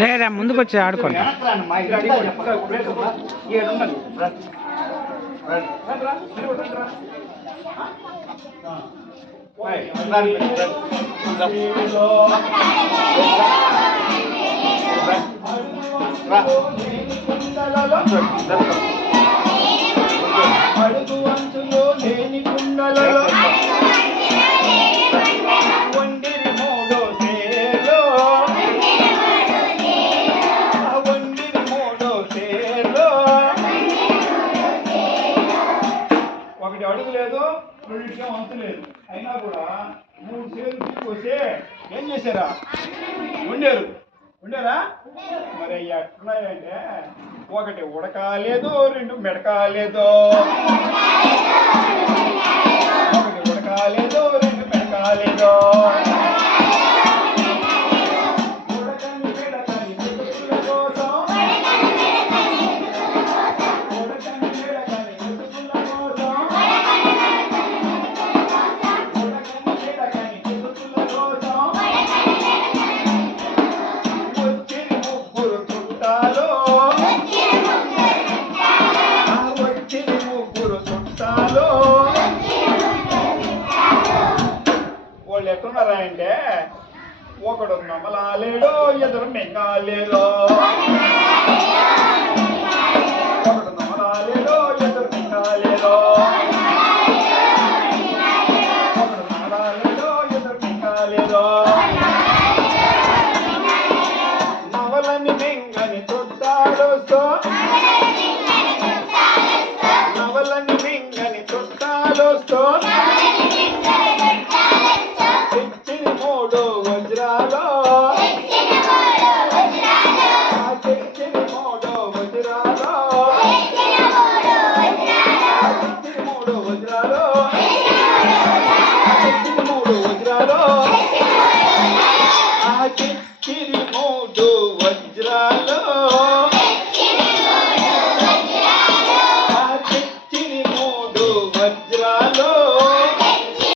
రే ముందుకు వచ్చి ఆడుకోండి. అడుగు అంచులో లేని కుండలలో వండిరి మూడో సేలో వండిరి మూడో సేలో ఒకటి అడుగు లేదు రెండింటికే వంతు లేదు అయినా కూడా 3 సేలు తీసుకొస్తే ఏం చేశారా ఉండేరా మరి ఎట్లున్నాయంటే ఒకటి ఉడకాలేదు 2 మెడకాలేదు ఒకటి ఉడకాలేదు 2 మెడకాలేదు ఉడకని మెడకని మెతుకుల కోసం ఉడకని మెడకని మెతుకుల కోసం ఉడకని మెడకని మెతుకుల కోసం వచ్చిరి ముగ్గురు చుట్టాలు వాళ్ళు ఎట్టున్నారా అంటే ఒకడు నమలాలేడో ఎదురు మింగాలేదో ఒకడు నమలాలేడో ఎదురు మింగాలేదో ఒకడు నమలాలేడో ఎదురు మింగాలేదో నవలని మింగని చుట్టాలొస్తో నవలని మింగని చుట్టాలొస్తో